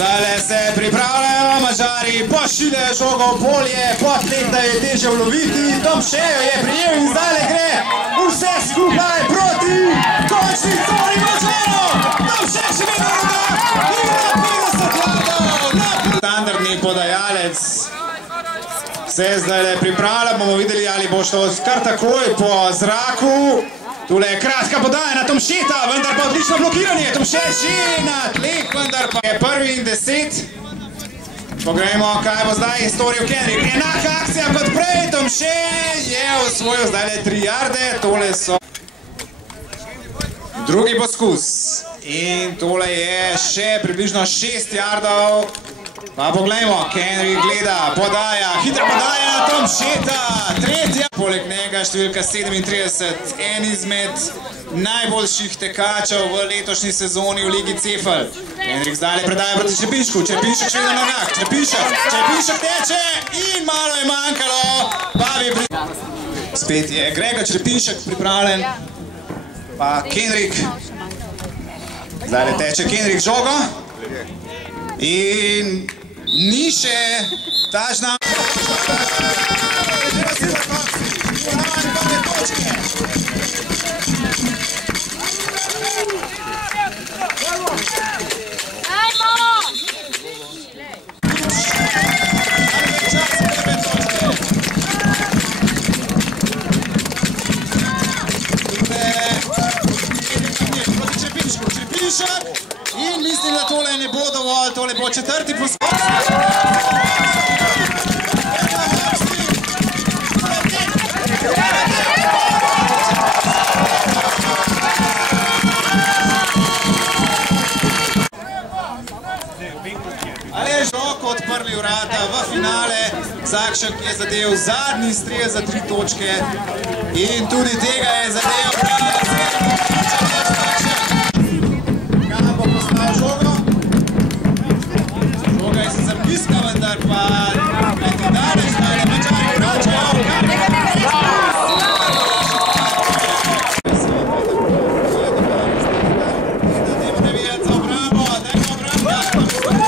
Zdaj se pripravljajo Mađari, pošiljajo žogo v polje, potlek, da je teže vloviti, Tomše jo je prijel in zdaj gre vse skupaj proti končni coni Mađarov. Tomše še vedno ima 50 ladov. Standardni podajalec se zdaj pripravlja, bomo videli, ali bo šlo kar takoj po zraku. Tule je kratka podaja na Tomšeta, vendar pa odlično blokiranje. Tomše že na tleh, vendar pa je 1 in 10. Pogrejmo, kaj bo zdaj storil Kendrick. Enaka akcija kot prej, Tomše je osvojil zdaj le 3 jarde. Tole so drugi poskus. In tole je še približno 6 jardov. Pa poglejmo, Kendrick gleda, podaja, hitra podaja na Tomšeta, tretja. Poleg njega številka 37, en izmed najboljših tekačev v letošnji sezoni v Ligi Cefl. Kendrick zdaj predaja proti Čepinšku, Čepinšek še vedno na nogah, Čepinšek teče in malo je manjkalo. Spet je Gregor Čepinšek pripravljen, pa Kendrick. Zdaj teče Kendrick žogo. In ni še tažna. In mislim, da tole ne bo dovolj, tole bo 4. poskus. Aleš Roko odprli vrata v finale, Zakšek je zadev zadnji strel za 3 točke in tudi tega je zadev prav. Vendar pa leti daleč, da je Mađari vračajo. Dajmo navijati za obrambo, dajmo obrambo.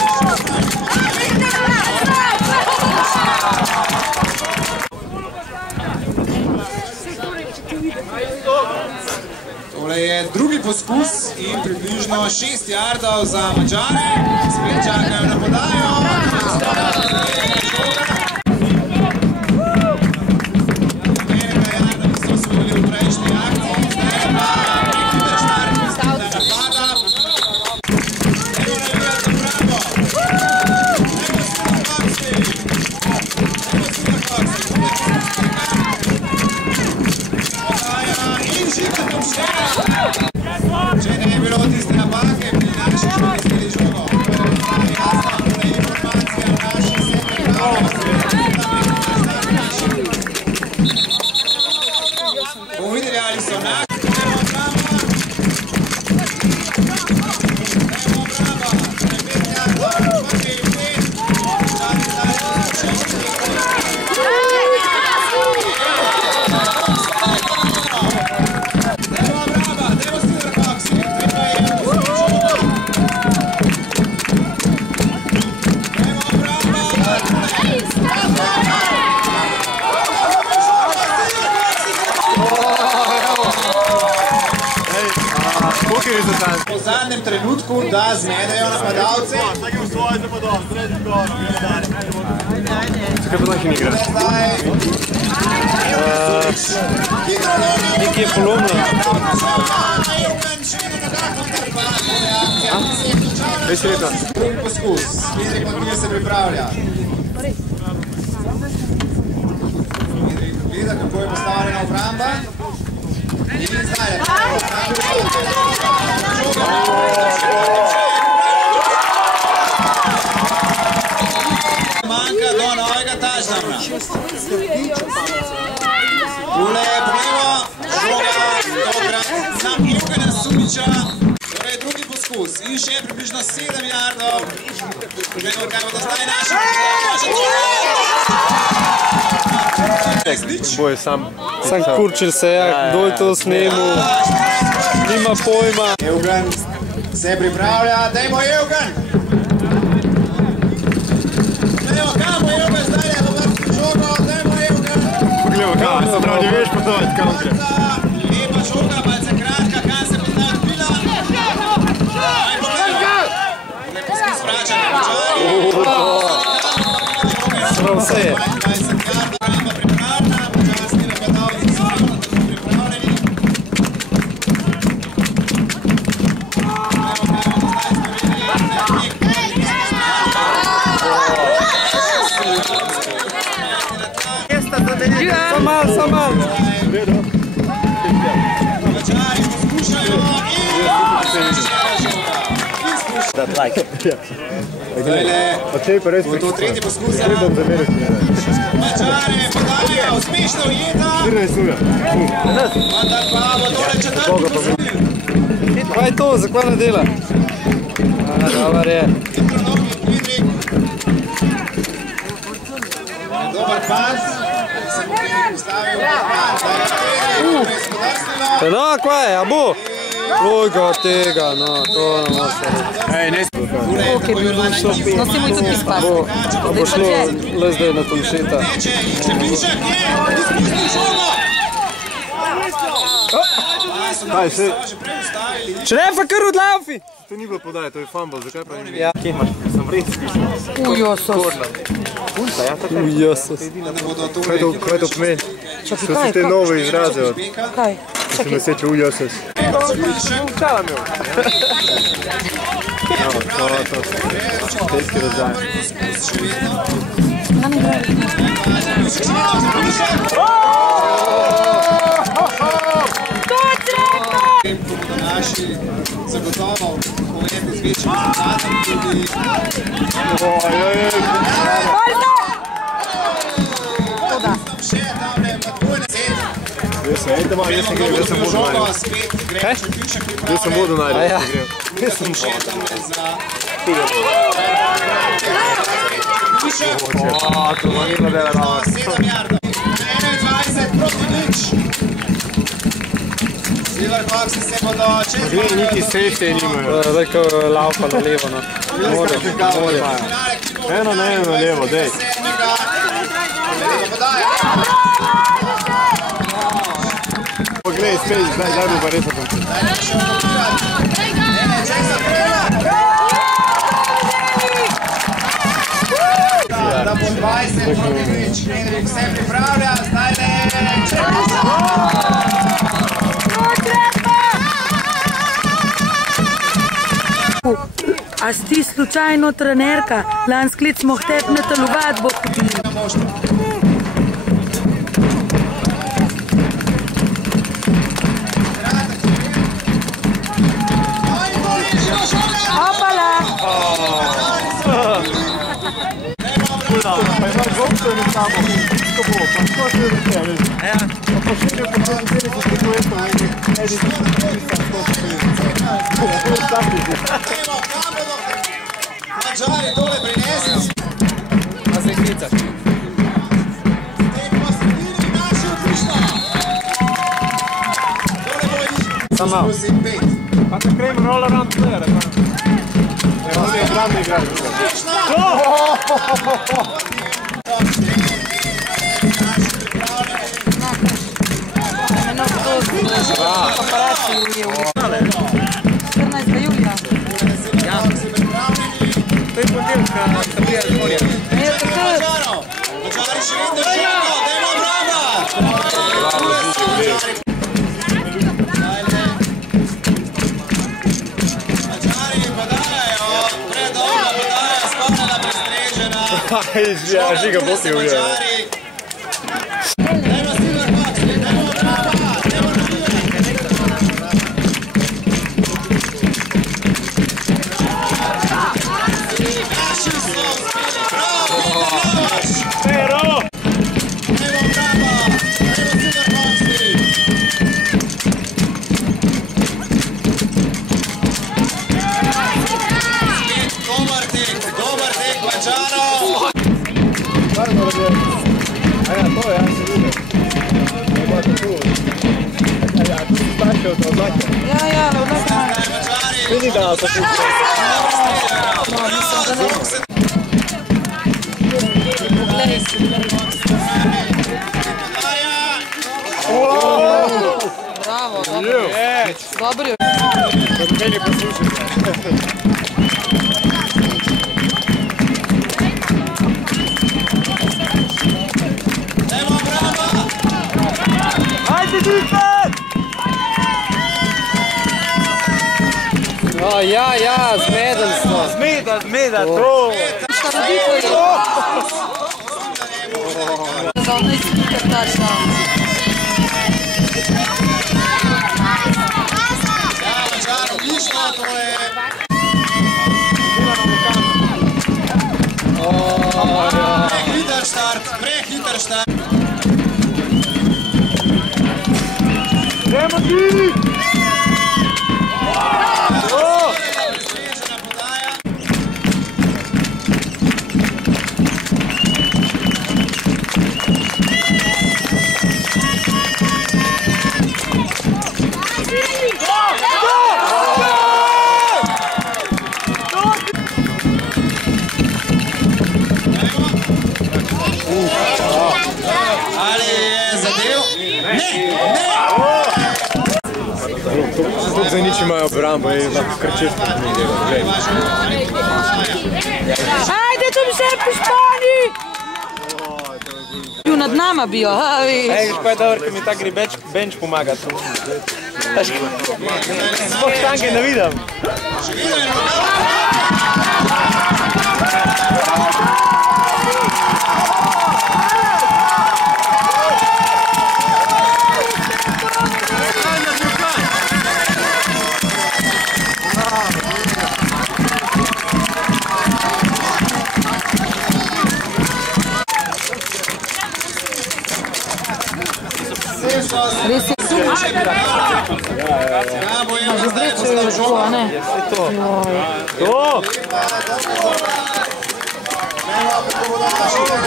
Tole je drugi poskus in približno 6 jardov za Mađare. Spet čakajo na podajo. Če ne je bilo tiste napake, pri naši špili žogo. Jasna je informacija v naši sekretarju. Bomo videli, ali so naši. Po zadnjem trenutku, da zmedejo napadalce. Kaj pa lahko igra? Nekaj je polomno. Veš leta? Drugi poskus. Kendrick Matija se pripravlja. Kendrick gleda, kako je postavljena obramba. In zdaj je. Manjka do novega tažnamna. Tule je poglejmo, žoga, tokrat sam Evgena Sumića. Torej drugi poskus in še približno 7 jardov. Poglejmo, kaj bodo zdaj naši. Boje sam kurčil se, kdo je to snemu, nima pojma. Evgen se pripravlja, dajmo Evgen! Poglejmo, kaj se pravi, ne veš potovati, kam gre. Lepa žoga, malce kratka, kaj se bo zdaj odbila. Aj, poglejmo. Poskus vračanja, Mačari. Prav vse je. Sam mal. Mačari poskušajo in bo to tretji poskus. Mačari podajajo, uspešno ujeta. Vendar pa bo tole četrti poskus. Kaj je to, zakaj ne dela? Dobar je. Dobar pas. Se bo ustavil No, kaj je, a bo? Lojka tega, no, to ne može reči. Nosimo i tudi spas. Bo šlo le zdaj na Tomšeta. Kaj se? Šrefa kar odlaufi! To ni bilo podaje, to je fumble, zakaj pa ni? Ja. Kje imaš? Sem res spisal. Ujosos. Punca, ja, tako je. Ujosos. Kaj to pomeni? To so te nove izraze od... Kaj? Se me seče ujosos. Čala mi jo. To. Tejski razdaj. Nam gre. Naši zagotovo povedati z večjim rezultatom tudi... Še tamle podvojne set. Jaz sem vodu najel. Kaj? Jaz sem vodu najel. Jaz sem še tamle za... To manjima dela rava. 7 jardov. 21 proti nič. Silverhawks se bodo čez... Glej, niti safety nimajo. Veliko laufa na levo, no. More. Eno na levo, dej. Poglej, spet, zdaj bi pa res okončil. Da bo 20 proti nič. Henrik se pripravlja, zdaj le A si ti slučajno trenerka? Lanski let smo hteli na telovat, bo hodili. Opala! Pa imaš žopco in samo. Ko bo, pa što se vrte, veš? Ja. Pa širil po tem deli, ko se to eto, Mačari tole prinesli. A se klicaš? Tekmo sredini naši odlično. Tole bo ići. Sama. Pa te krem roll around player, pa. On je obramni igrač. Paparazzi je u 14. julija. To je podelka, da bi razmorja. Mačari še vedno živno, dajmo brava! Mačari podajajo, predolga podaja, spomnila prestrežena. Ja, žiga boki ujel. Dajmo Silverhawks, dajmo brava, dajmo naši so, bravo! Dobar tek Mačarov! A ja, to je, ja se vidim. Imate tu. A tu si stašio od oblaka. Ja, odlaka. Vidi da se tu. Bravo, dobro. Dobro. Kod meni poslušajte. Ajde, Dipan! Ja, zmeden smo. Zmeda, to! Šta rodi to je? Za onaj stiker touchdown. Prehiter štart. Gremo ti! Ali je zadev? Ne! Тут за nič imajo obrambo in lahko kar često mi delajo. Ajde, tu bi se pišpani! Bil nad nama bio, havi. Ej, pa je dobro, ker mi ta gre bench pomaga. Sploh štange ne vidim. Res je Bravo, Eva, zdaj je postav žoga. To!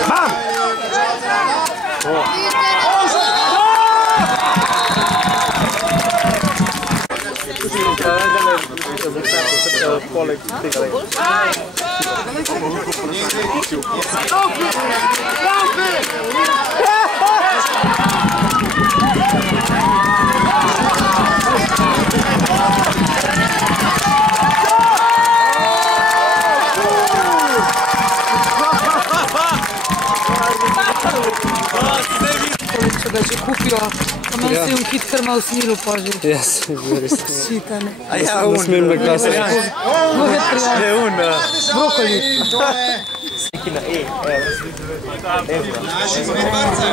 Bam! Poleg tega. če ga že kupijo, pa meni se jim hit kar malo snilu poži. Jaz sem bil res. Šita, ne. Ne smem na glas. Mnogo prijatelj. Brokoli. Neki na E. Naši zmeparce.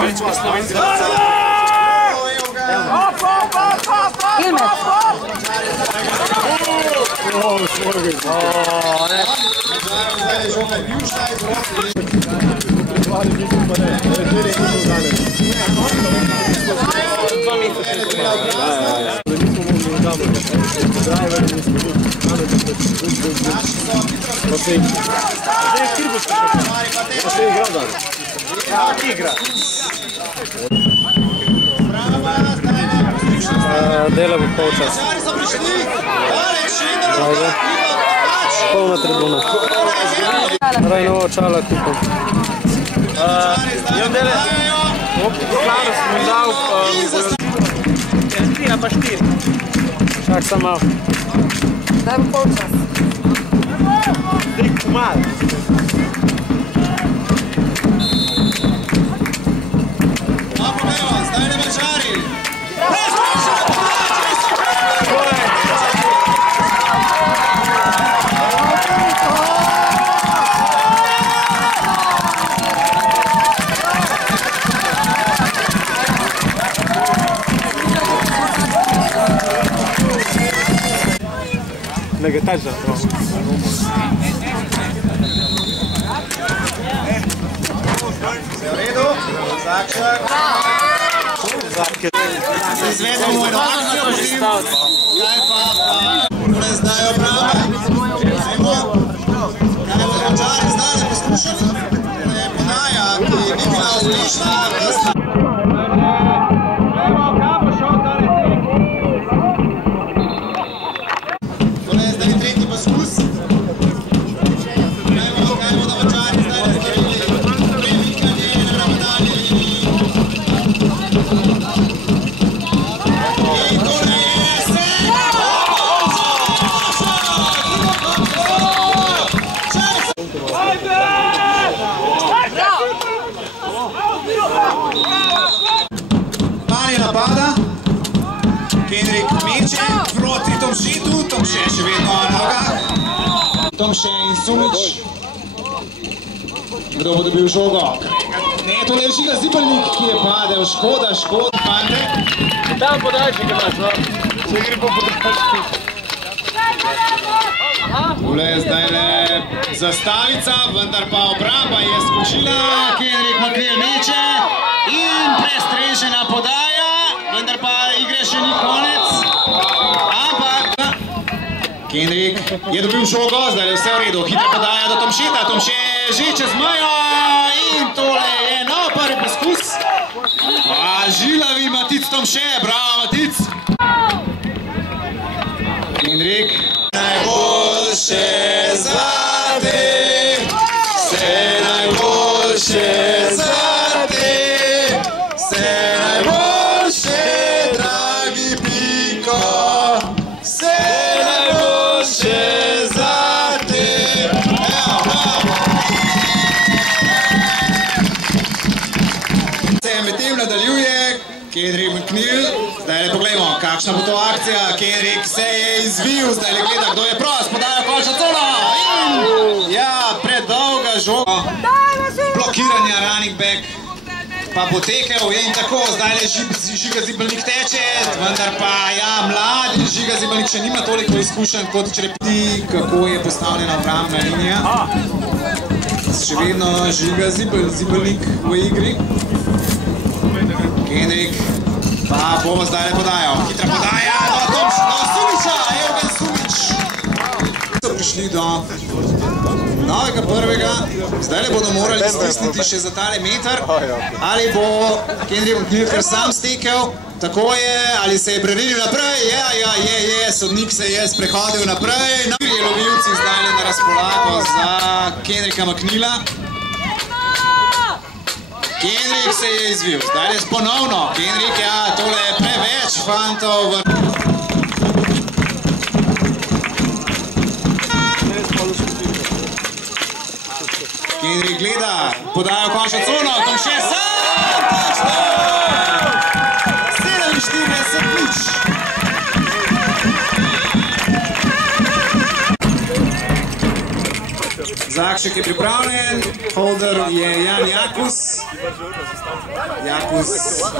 Grečka slovenska. Ilmet. Zdaj je žoga bivša iz roke. Dela bo polčas. Ajde. Polna tribuna. Raj novo očala kupam. Jo dele, plano smo jim dal, tri, a pa 4. Čak sam malo. Daj bo polčas. Dik pomal. Zdaj ne Mačari. Ne ga tač da. Vse v redu? Zakšak. Izvedemo eno akcijo. Kaj pa? Torej zdaj obramba. Kaj pa Mačari zdaj poskušali? Podaja, ki ni bila uspešna. Tretji poskus. Kaj bodo Mačari zdaj naredili? Tomšitu, Tomše še vedno na nogah. Tomše in Sumič. Kdo bo dobil žogo? Ne, to je Žiga Zibelnik, ki je padel. Škoda, fante. Tam podaljši ga imaš, no? Se gre po podaljški. Tule je zdaj le zastavica, vendar pa obramba je skočila. Kenrik Makrel meče in prestrežena podaja, vendar pa igre še ni konec. Ampak Kenrik je dobil žogo, zdaj je vse v redu. Hitra podaja do Tomšeta, Tomše že čez mejo in tole je nov prvi poskus. Žilavi Matic Tomše, bravo Matic. Kenrik. Najboljše zate, vse najboljše zate, vse najboljše, dragi Piko, vse najboljše zate. Se medtem nadaljuje Kenrik Makrel. Zdaj le poglejmo, kakšna bo to akcija. Kenrik se je izvil, zdaj le gleda, kdo je prost, podaja končna cona. In ja, predolga žoga. Blokiranja running back. Pa bo tekel in tako, zdaj le Žiga Zibelnik teče, vendar pa ja, mladi Žiga Zibelnik še nima toliko izkušenj kot Črepiti, kako je postavljena obrambna linija. Še vedno Žiga Zibelnik v igri. Kenrik pa bo zdaj le podajal. Hitra podaja do Sumiča, Evgen Sumič. So prišli do novega prvega. Zdaj le bodo morali stisniti še za tale meter. Ali bo Kenrik Makrel kar sam stekel. Tako je, ali se je preredil naprej. Ja, je, sodnik se je sprehodil naprej. Štiri lovilci zdaj le na razpolago za Kenrika Makrela. Kenrik se je izvil, zdaj je ponovno. Kenrik, ja, tole je preveč fantov. Kenrik gleda, podajo končno cono, Tomše sam, 47 nič. Zakšek je pripravljen, holder je Jan Jakus. Jakus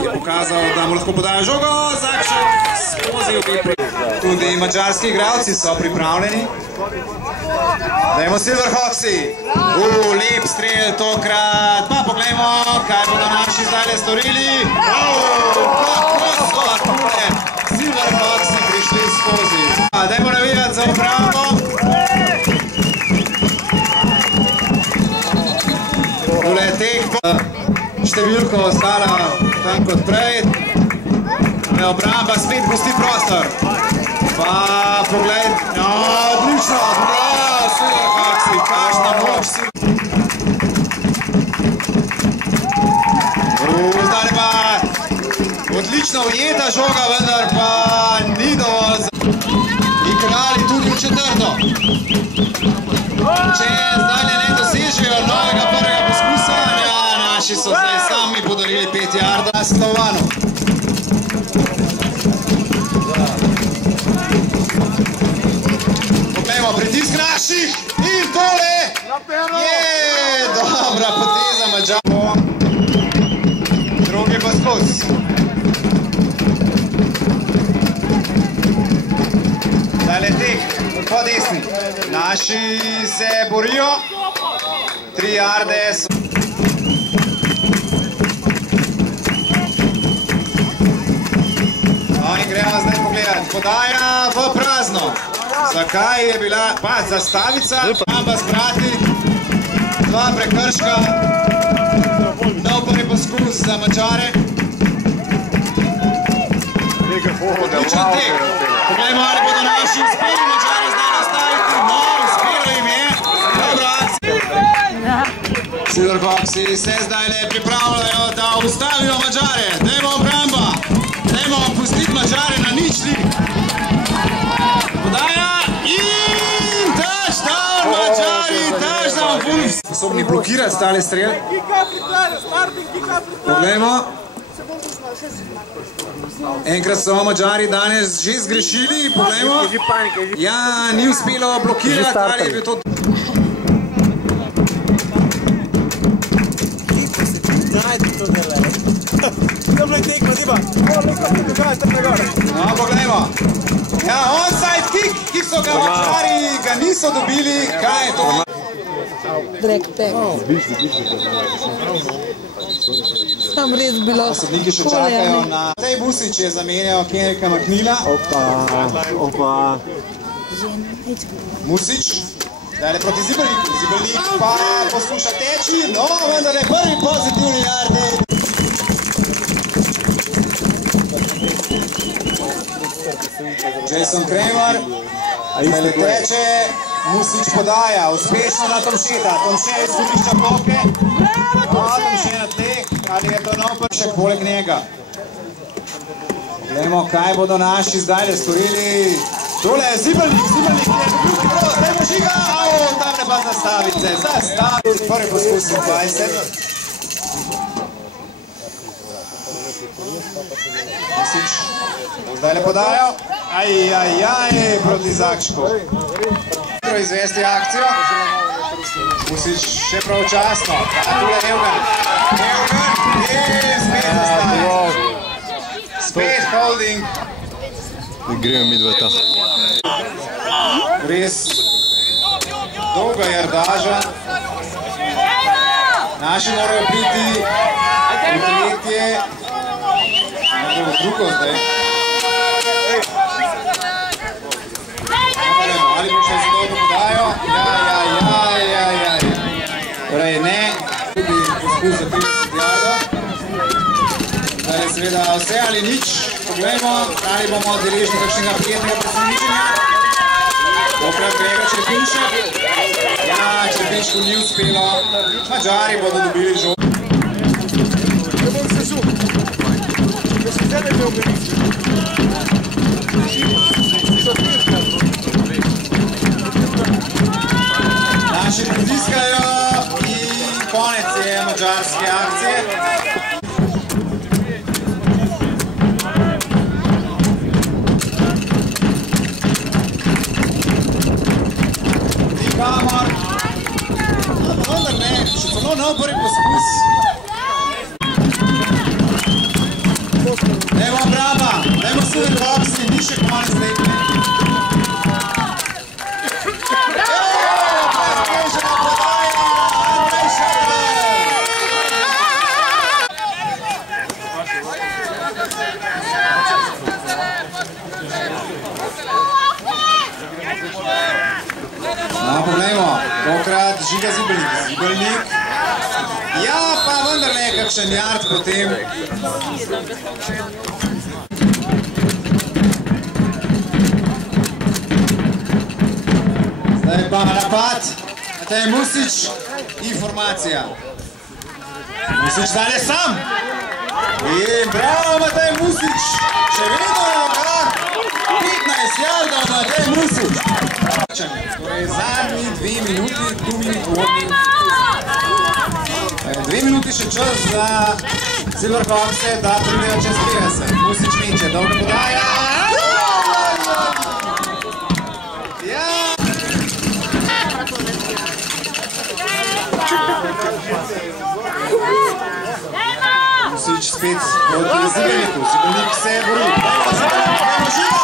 je pokazal, da mu lahko podajo žogo, Zakšek skozi obi. Tudi mađarski igralci so pripravljeni. Dajmo Silverhawksi. Lep strel tokrat. Pa poglejmo, kaj bodo naši zdaj storili. Kako so tule Silverhawksi prišli skozi. Dajmo navijati za obrambo. Tule je tek, številko ostala tam kot prej. Obramba spet pusti prostor. Pa pogled, odlično, bravo, Silverhawksi, kakšna moč si. Zdaj pa odlično ujeta žoga, vendar pa ni dovolj. Igrali tudi v četrto. Če zdaj ne dosežejo novega prvega poskusa, naši so zdaj sami podarili 5 jarda Slovanu. Poglejmo pritisk naših in tole je dobra poteza Mađarov. Drugi poskus. Zdaj tek po desni. Naši se borijo. 3 jarde so. In gremo zdaj pogledati. Podaja v prazno. Zakaj je bila zastavica? Amba zbrati. 2 prekrška. Nov prvi poskus za Mađare. Odličen tek. Poglejmo, ali bodo naši uspeli Mađare zdaj nastaviti. No, uspelo jim je. Dobro akcija. Silverhawksi se zdaj le pripravljajo, da ustavijo Mađare. Dajmo obramba. Dajmo pustiti Mađare na ničli. Podaja in touchdown Mađari, touchdown. Sposobni blokirati tale strel. Poglejmo. Enkrat so Mađari danes že zgrešili, poglejmo. Ja, ni uspelo blokirati, ali je bil to... No, poglejmo. Ja, onside kick, ki so ga Mađari, ga niso dobili, kaj je to? Drek tek. Tam res bilo. Sodniki še čakajo na... Tej Musič je zamenjal Henrika Maknila. Opa. Musič, zdaj proti Zibelniku. Zibelnik pa poskuša teči, no, vendar je prvi pozitivni jardi. Jason Kramer, zdaj le teče, Musič podaja, uspešno na Tomšeta. Tomše izgubišča bloke. No, Tomše na tleh, ali je to nov pršek poleg njega. Glejmo, kaj bodo naši zdaj le storili. Tole je Zibelnik, Zibelnik je dobil prost, zdaj bo žiga, tam ne pa zastavice, zastavice. Prvi poskus 20. Musič, zdaj le podajal. Ajajaj, proti Zakšku. Izvesti akcijo. Musič še pravočasno. Tule Evgen. Evgen, spet zastavice. Spet holding. Gremo mi dva ta. Res dolga jardaža. Naši morajo biti v tretje. V drugo zdaj. Ali bo še zgodno podajo? Jaj. Torej ne. Tudi poskus za 30 jardov. Zdaj je seveda vse ali nič. Poglejmo, ali bomo deležni kakšnega prijetnega presenečenja. Tokrat Grega Črepinšek. Ja, Črepinšku ni uspelo. Mađari bodo dobili žogo. Naši pritiskajo in konec je mađarske akcije. Nikamor. Vendar ne, še celo nov prvi poskus. Evo Braba, evo Super Boxi, ni še konec tekme. No, poglejmo, tokrat Žiga Zibelnik. Zibelnik. Ja, pa vendarle je kakšen jard potem. Zdaj pa napad. Matej Musič, informacija. Musič zdaj je sam. In bravo Matej Musič. Še vedno je lokar. 15 jardov Matej Musič. Torej zadnji 2 minuti, 2 minuti. 2 minuti še čas za Silverhawkse, da pridejo čez 50. Musič meče, dobro podaja. Ja! Musič spet proti Zibelniku. Zibelnik se bori. Zibelnik, živa!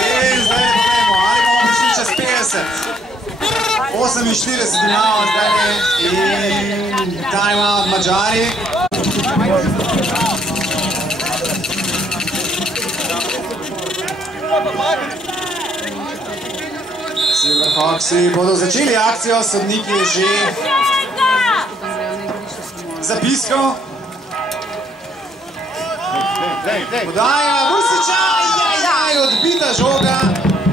In zdaj ne povemo, ali bomo prišli čez 50. 48 imamo zdaj in time out Mađari. Silverhawksi bodo začeli akcijo, sodnik je že zapiskal. Podaja Musiča, odbita žoga.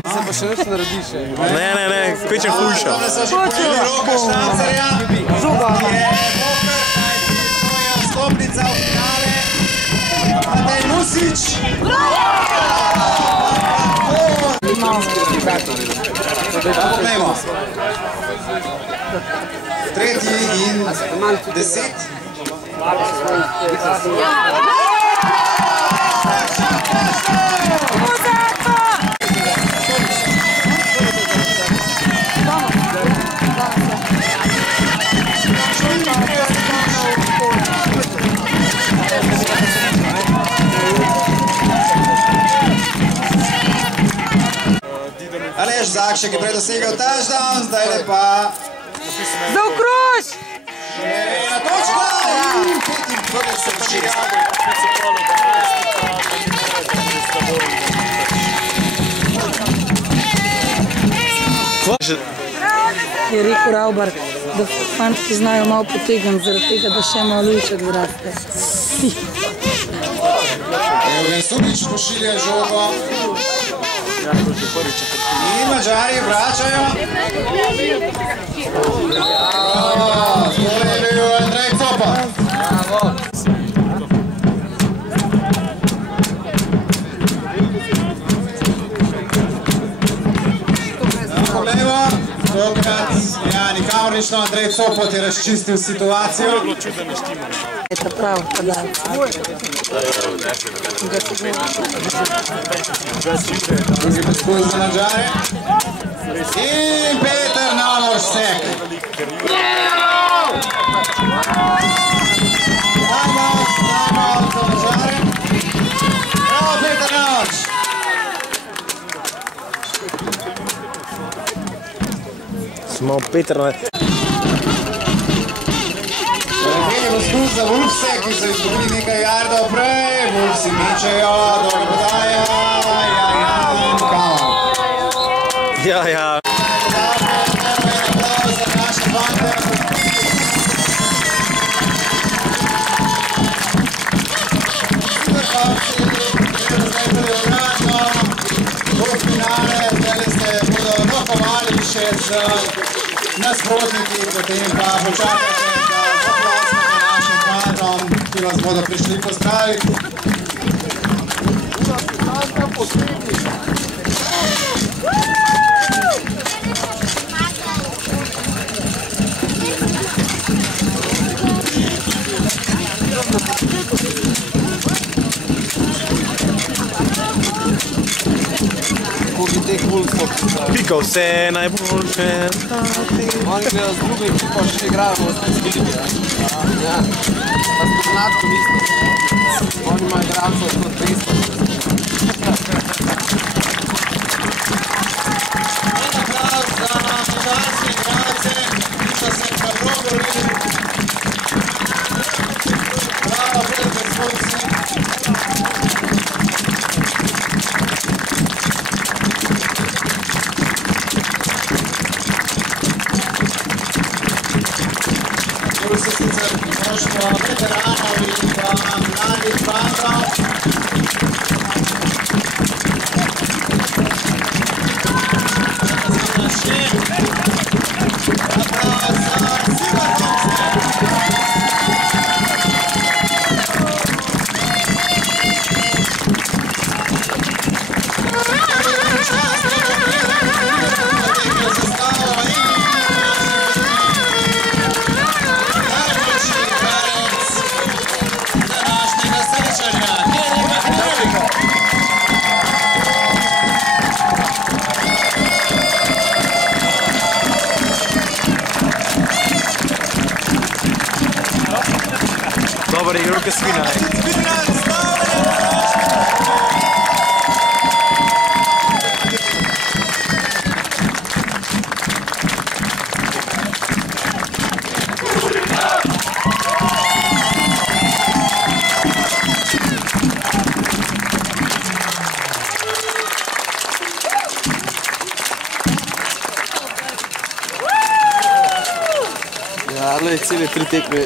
Se pa še nešto narediš. Ne, kvečem hujša. Tole so že pojeli roka Štancarja. Žoga. Je poker, tvoja stopnica v finale. Matej Musič. Poglejmo. Tretji in 10. Aleš Zakšek je predosegel touchdown, zdaj le pa... Zaokrož! Še ena točka in 45. Je rekel Ravbar, da fantki znajo malo potegniti, zaradi tega, da še malo lujček zraste. Eugen Subič pošilja žogo. In Mađari vračajo. Tole je bil Andrej Copa. Levo, tokrat nikamor ni šlo, Andrej Copot je razčistil situacijo. Je ta prav, podal. Drugi poskus za Mađare. In Peter Nalož sek. Timeout za Mađare. Bravo Peter Nalož. Smo Peter na... Prvi poskus za Wolfse, ki so izgubili nekaj yardov prej. Wolfsi mečejo, dobro podajo. Ja. Aplavz za naše fante. Super fantje, razletali obratno. Do finale, zdaj se bodo rokovali še z nasprotniki, potem pa počakajte, da zaplasnete našim fantom, ki vas bodo prišli pozdraviti. Pika vse najboljše. Oni grejo z drugo ekipo, še igrajo v Osmanski ligi. Ja, pa s podnatkom isto. Oni imajo igralcev kot 300. Aplavz za mađarske igralce, ki so se pa dogovorili. Bravo, Peter Svojci. Bolj se sicer množstvo veteranov in pa mladih fantov. Aplavz za Simon Dobar igro ka svina. Ja, ali cele 3 tekme.